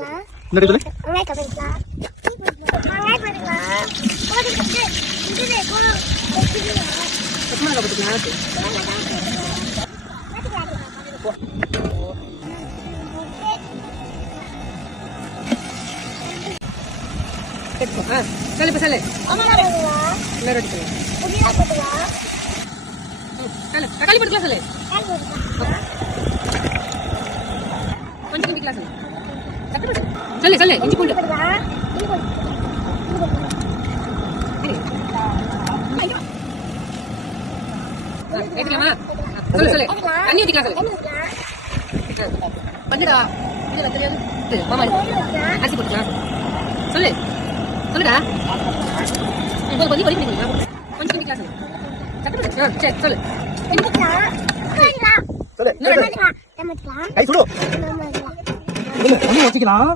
இந்த இடத்துல வெங்காயம் போட்டுக்கலாம். வெங்காயம் போட்டுக்கலாம். போட்டுக்கிட்டு இதுல பச்சை மிளகாய் போட்டுக்கலாம். சொல்லு இப்போ சொல்லு. இன்னொரு வாட்டி சொல்லு. சொல்லு தக்காளி போட்டுக்கலாம் சொல்லு. கொஞ்சம் கிண்டிக்கலாம் சொல்லு. சொல்லு சொல்லு இஞ்சி பூண்டு கேட்கலாமா? சொல்லு சொல்லு தண்ணி ஊற்றிக்கலாம் சொல்லு. பண்ணுடா தெரியாது மாமா அரிசி போட்டுக்கலாம் சொல்லு. சொல்லுடா கொஞ்சம் பொடி பண்ணிக்கலாம். கொஞ்சம் கிண்டிக்கலாம் சொல்லு. சரி சொல்லு. சொல்லு கை சுடு. வச்சுக்கலாம்